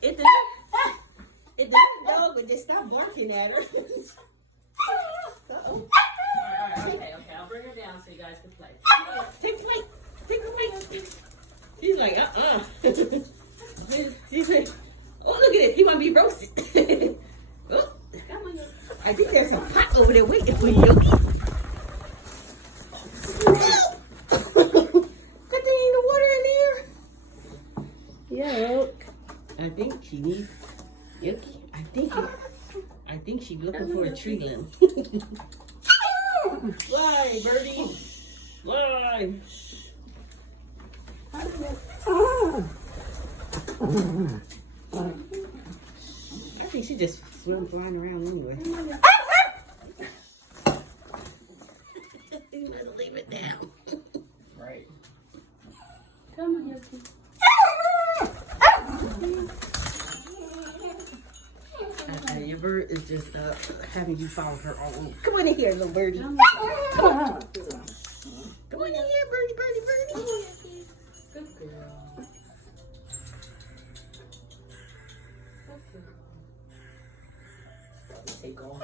It the dog would just stop barking at her. Uh-oh. Alright, okay. I'll bring her down so you guys can play. Take a plate. Take a plate. She's like, She's like, oh, look at it. He want to be roasted. Oh, I think there's a pot over there waiting for you, Yogi. Good thing ain't no water in there. Yuck. I think she needs, Yogi, I think she's looking for a tree limb. Fly, birdie. Fly. I think she just flying around anyway. You better leave it down. Right. Come on, Yogi. Your bird is just having you follow her all over. Come on in here, little birdie. Come on in here, birdie. Good girl. Take off.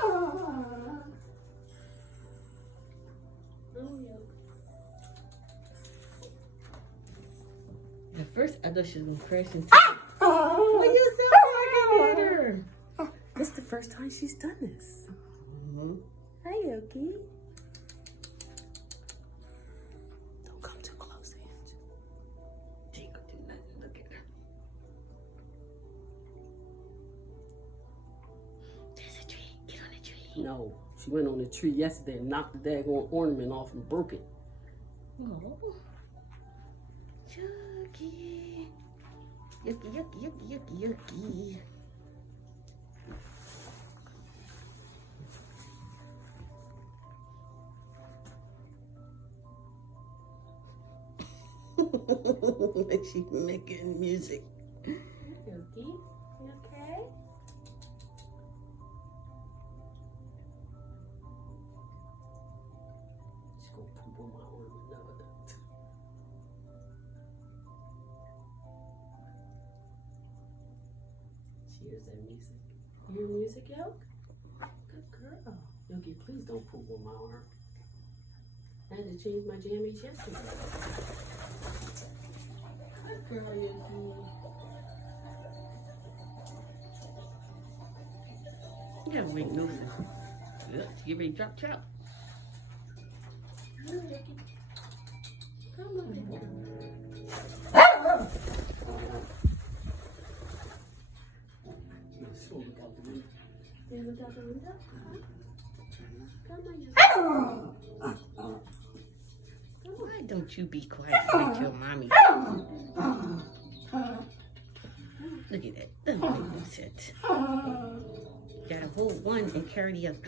At first, I thought she was going to crash into oh, you so fucking at her. This is the first time she's done this. Hi, Yogi. Don't come too close, Ange. She ain't going to do nothing. Look at her. There's a tree. Get on the tree. No, she went on the tree yesterday and knocked the daggone ornament off and broke it. Oh. Yucky. Yucky. Like she's making music. Yogi, you okay? She's gonna poop on my ornament now. She hears that music. You hear music, Yogi? Good girl. Yogi, please don't poop on my arm. I had to change my jammies yesterday. Good girl, Yogi. You gotta make no sense. You ready to drop trout. Come on, Yogi. Come on, Yogi. Look out the window. You look out the window? Come on, Yogi. Why don't you be quiet with your mommy? Look at that. Doesn't make no sense. Gotta hold one and carry the other.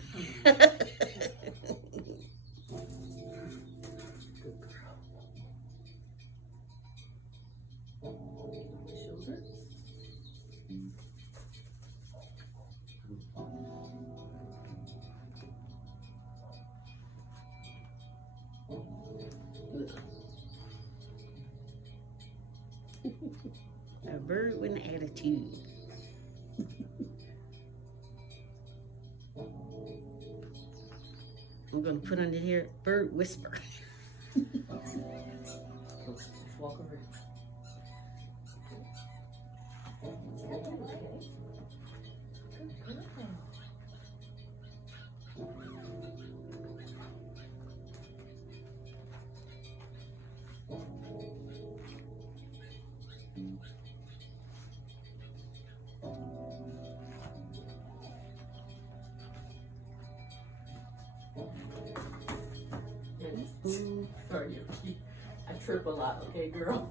Good girl. Shoulder. A bird with an attitude. I'm gonna put under here bird whisper. Walk over. Sorry, I trip a lot, okay, girl?